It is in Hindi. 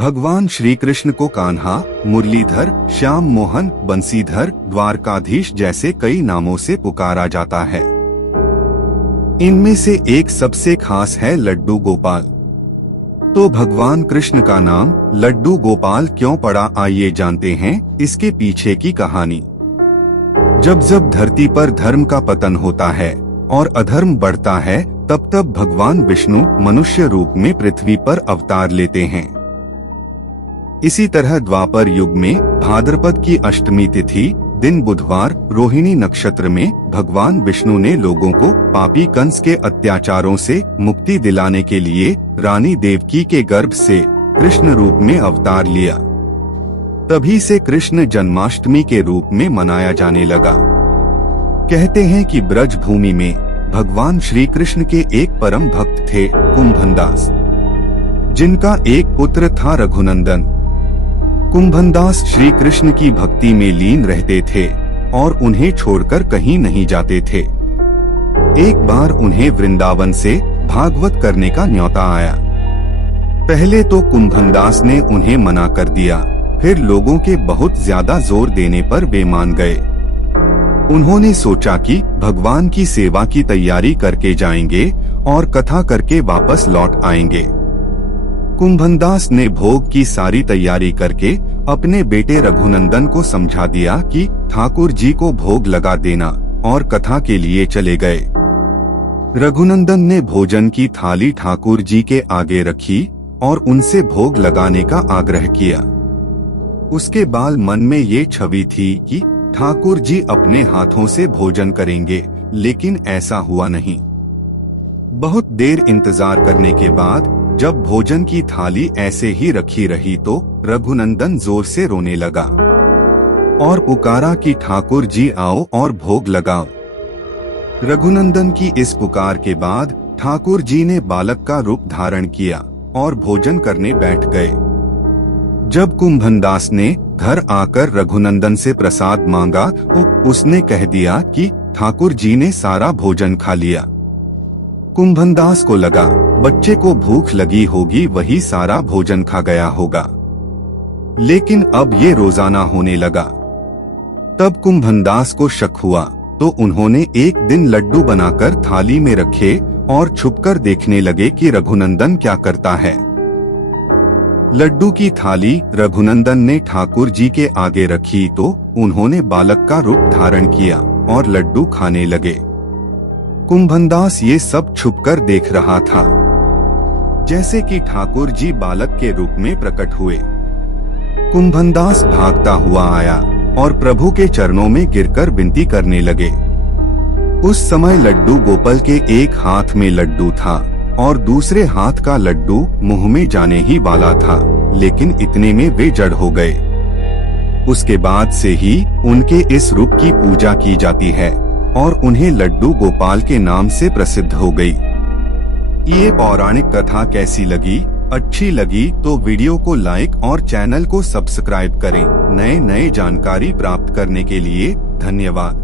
भगवान श्री कृष्ण को कान्हा, मुरलीधर, श्याम मोहन, बंसीधर, द्वारकाधीश जैसे कई नामों से पुकारा जाता है। इनमें से एक सबसे खास है लड्डू गोपाल। तो भगवान कृष्ण का नाम लड्डू गोपाल क्यों पड़ा, आइए जानते हैं इसके पीछे की कहानी। जब जब धरती पर धर्म का पतन होता है और अधर्म बढ़ता है, तब तब भगवान विष्णु मनुष्य रूप में पृथ्वी पर अवतार लेते हैं। इसी तरह द्वापर युग में भाद्रपद की अष्टमी तिथि दिन बुधवार रोहिणी नक्षत्र में भगवान विष्णु ने लोगों को पापी कंस के अत्याचारों से मुक्ति दिलाने के लिए रानी देवकी के गर्भ से कृष्ण रूप में अवतार लिया। तभी से कृष्ण जन्माष्टमी के रूप में मनाया जाने लगा। कहते हैं कि ब्रज भूमि में भगवान श्री कृष्ण के एक परम भक्त थे कुंभनदास, जिनका एक पुत्र था रघुनंदन। कुंभनदास श्री कृष्ण की भक्ति में लीन रहते थे और उन्हें छोड़कर कहीं नहीं जाते थे। एक बार उन्हें वृंदावन से भागवत करने का न्योता आया। पहले तो कुंभनदास ने उन्हें मना कर दिया, फिर लोगों के बहुत ज्यादा जोर देने पर वे मान गए। उन्होंने सोचा कि भगवान की सेवा की तैयारी करके जाएंगे और कथा करके वापस लौट आएंगे। कुंभनदास ने भोग की सारी तैयारी करके अपने बेटे रघुनंदन को समझा दिया कि ठाकुर जी को भोग लगा देना और कथा के लिए चले गए। रघुनंदन ने भोजन की थाली ठाकुर जी के आगे रखी और उनसे भोग लगाने का आग्रह किया। उसके बाद मन में ये छवि थी कि ठाकुर जी अपने हाथों से भोजन करेंगे, लेकिन ऐसा हुआ नहीं। बहुत देर इंतजार करने के बाद जब भोजन की थाली ऐसे ही रखी रही तो रघुनंदन जोर से रोने लगा और पुकारा कि ठाकुर जी आओ और भोग लगाओ। रघुनंदन की इस पुकार के बाद ठाकुर जी ने बालक का रूप धारण किया और भोजन करने बैठ गए। जब कुंभनदास ने घर आकर रघुनंदन से प्रसाद मांगा तो उसने कह दिया कि ठाकुर जी ने सारा भोजन खा लिया। कुंभनदास को लगा बच्चे को भूख लगी होगी, वही सारा भोजन खा गया होगा, लेकिन अब ये रोजाना होने लगा। तब कुंभनदास को शक हुआ तो उन्होंने एक दिन लड्डू बनाकर थाली में रखे और छुपकर देखने लगे कि रघुनंदन क्या करता है। लड्डू की थाली रघुनंदन ने ठाकुर जी के आगे रखी तो उन्होंने बालक का रूप धारण किया और लड्डू खाने लगे। कुंभनदास ये सब छुपकर देख रहा था। जैसे कि ठाकुर जी बालक के रूप में प्रकट हुए, कुंभनदास भागता हुआ आया और प्रभु के चरणों में गिरकर विनती करने लगे। उस समय लड्डू गोपाल के एक हाथ में लड्डू था और दूसरे हाथ का लड्डू मुंह में जाने ही वाला था, लेकिन इतने में वे जड़ हो गए। उसके बाद से ही उनके इस रूप की पूजा की जाती है और उन्हें लड्डू गोपाल के नाम से प्रसिद्ध हो गई। ये पौराणिक कथा कैसी लगी? अच्छी लगी तो वीडियो को लाइक और चैनल को सब्सक्राइब करें। नए जानकारी प्राप्त करने के लिए धन्यवाद।